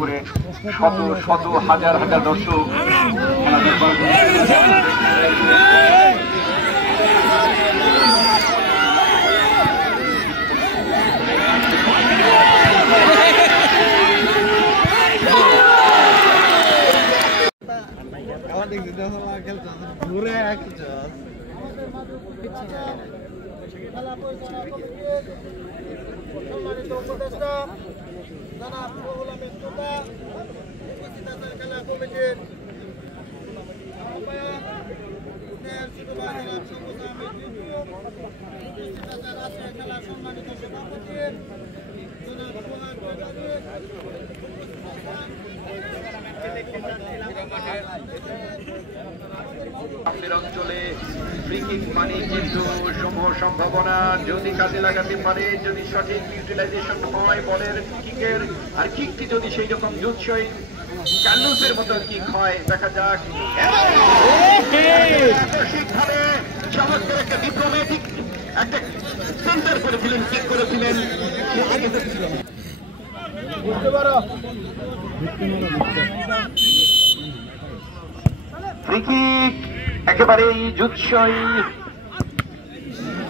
করে শত শত হাজার হাজার দর্শক সম্মানিত উপদেষ্টা জনাব রুহুল আমিন তোতা, উপস্থিত আছেন খেলা কমিটির আহ্বায়ক জনাব শঙ্কুজ আহমেদ টিটু, উপস্থিত আছেন আজকের খেলার সম্মানিত সভাপতি জনাব সোহাগ বেগম, আমাদের অঞ্চলে ফ্রি কিক মানে কিন্তু সমূহ সম্ভাবনা যদি কাজে লাগাতে পারে, যদি সঠিক ইউটিলাইজেশন হয় বলের কিকের, আর কিকটি যদি সেই রকম জুৎসই কার্লোসের মতো কিক হয়, দেখা যাক ঠিকভাবে চমৎকার একটা ডিপ্লোম্যাটিক একটা সেন্টার করেছিলেন, কিক করেছিলেন। ফ্রি কিক একেবারেই জুৎসই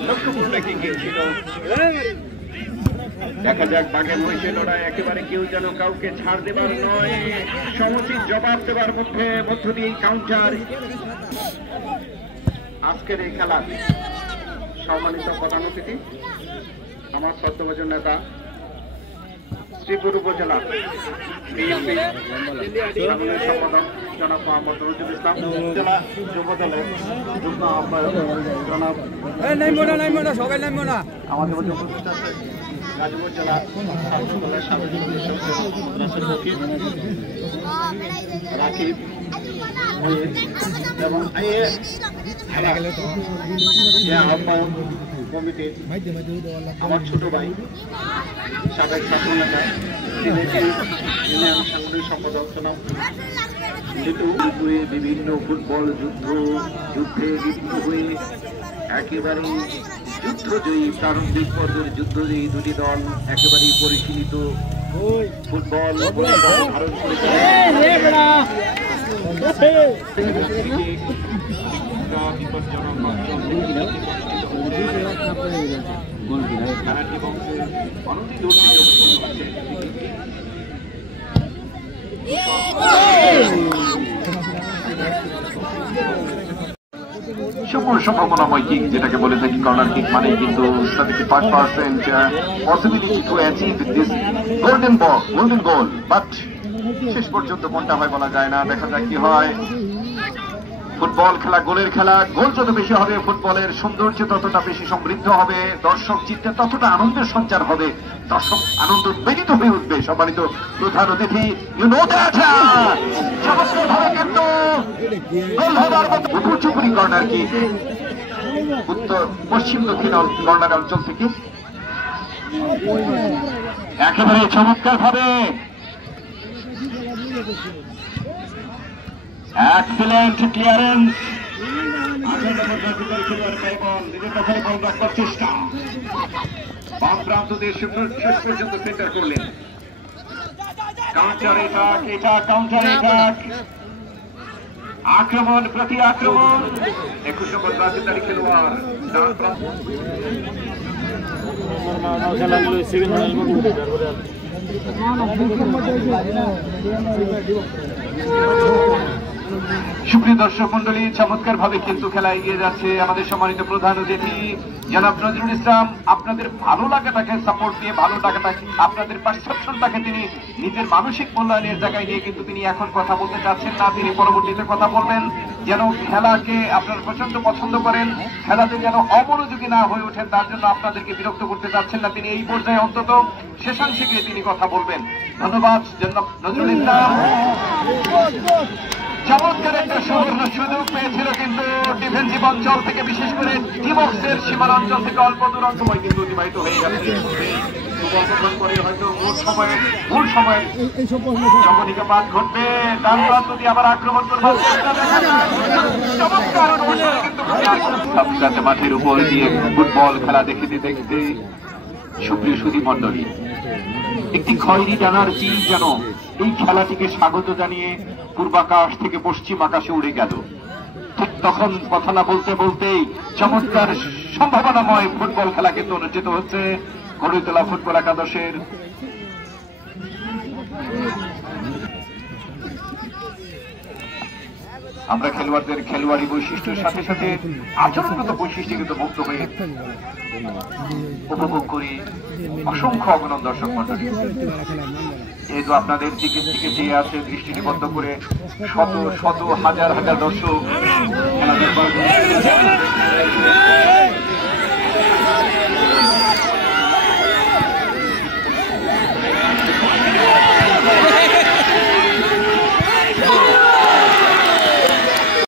লক্ষ্যপূর্ণ কিক ছিল। দেখা যাক বাঘের মহিষে লড়াই, একেবারে কেউ যেন কাউকে ছাড় দেবার নয়, সমুচিত জবাব দেবার মধ্য দিয়ে কাউন্টার। আজকের এই খেলা সম্মানিত প্রধান অতিথি আমার শ্রদ্ধেয় নেতা শ্রীপুর উপজেলা বিএনপি সাধারণ সম্পাদক জনাব মোহাম্মদ নজরুল ইসলাম, জেলা যুব দলের যুগ্ম আহ্বায়ক জনাব আমাদের মধ্যে উপস্থিত আছে গাজীপুর জেলা ছাত্র দলের সাধারণ রাকিব এবং আহ্বায়ক কমিটির আমার ছোট ভাই সাবেক ছাত্র নেতা ইউনিয়ন সাংগঠনিক সম্পাদক জনাব যেহেতু বিভিন্ন ফুটবল যুদ্ধে লিপ্ত হয়ে একেবারে যুদ্ধজয়ী প্রারম্ভিক পর্বের যুদ্ধজয়ী দুটি দল একেবারেই পরিশীলিত ফুটবল ধারণ করেছে। সম্ভাবনাময় কিক যেটাকে বলে থাকি কর্নার কিক মানে কিন্তু 75% possibility to achieve this golden goal, but শেষ পর্যন্ত কোনটা হয় বলা যায় না। দেখা যাক কি হয়। ফুটবল খেলা গোলের খেলা, গোল যত বেশি হবে ফুটবলের সৌন্দর্য ততটা বেশি সমৃদ্ধ হবে, দর্শক চিত্তে ততটা আনন্দের সঞ্চার হবে, দর্শক আনন্দ উদ্বেলিত হয়ে উঠবে। সম্মানিত প্রধান অতিথি ইউ নো দ্যাট চমৎকারভাবে কিন্তু গোল হবার মতো উপচুপুরি কর্নার কিক উত্তর পশ্চিম দক্ষিণ কর্নার অঞ্চল থেকে একেবারে চমৎকার ভাবে এক্সিলেন্ট ক্লিয়ারেন্স, নিজের দখলে বল রাখবার চেষ্টা, বাম প্রান্ত দিয়ে শেষ পর্যন্ত সেন্টার করলেন। কাউন্টার অ্যাটাক, আক্রমণ প্রতি আক্রমণ। 21 নম্বর রাজধানী খেলোয়াড় ডান প্রান্ত সুপ্রিয় দর্শক মন্ডলী, চমৎকার ভাবে কিন্তু খেলা এগিয়ে যাচ্ছে। আমাদের সম্মানিত প্রধান অতিথি জনাব নজরুল ইসলাম আপনাদের ভালো লাগাটাকে সাপোর্ট দিয়ে, ভালো লাগাটাকে আপনাদের পারসেপশনটাকে তিনি নিজের মানসিক মূল্যায়নের জায়গায় নিয়ে কিন্তু তিনি এখন কথা বলতে চাচ্ছেন না, তিনি পরবর্তীতে কথা বলবেন। যেন খেলাকে আপনারা প্রচন্ড পছন্দ করেন, খেলাতে যেন অমনোযোগী না হয়ে ওঠেন, তার জন্য আপনাদেরকে বিরক্ত করতে চাচ্ছেন না তিনি। এই পর্যায়ে অন্তত শেষাংশে গিয়ে তিনি কথা বলবেন। ধন্যবাদ জনাব নজরুল ইসলাম। চমৎকার একটা সুযোগ পেয়েছিল কিন্তু ডিফেন্সিভ অঞ্চল থেকে, বিশেষ করে ডিবক্সের সীমার অঞ্চল থেকে অল্প দূর সময় কিন্তু অতিবাহিত হয়ে গেছে। করে হয়তো ভুল সময়ে চমনিকাপাত ঘটবে, ডান প্রান্ত দিয়ে আবার আক্রমণ করবার চমৎকার কিন্তু মাঠের উপর দিয়ে ফুটবল খেলা দেখতে দেখতে সুপ্রিয় সুধী মন্ডলী, একটি খয়েরি ডানার চিল যেন এই খেলাটিকে স্বাগত জানিয়ে পূর্বাকাশ থেকে পশ্চিম আকাশে উড়ে গেল। ঠিক তখন কথা না বলতে বলতেই চমৎকার সম্ভাবনাময় ফুটবল খেলাকে অনুষ্ঠিত হচ্ছে গড়িতলা ফুটবল একাদশের। আমরা খেলোয়াড়দের খেলোয়াড়ি বৈশিষ্ট্যের সাথে সাথে আচরণগত বৈশিষ্ট্য কিন্তু মুক্ত হয়ে উপভোগ করি। অসংখ্য অগণন দর্শক মন্ডলী যেহেতু আপনাদের দিকের দিকে চেয়ে আছে দৃষ্টি নিবদ্ধ করে শত শত হাজার হাজার দর্শক খেলা দেখবার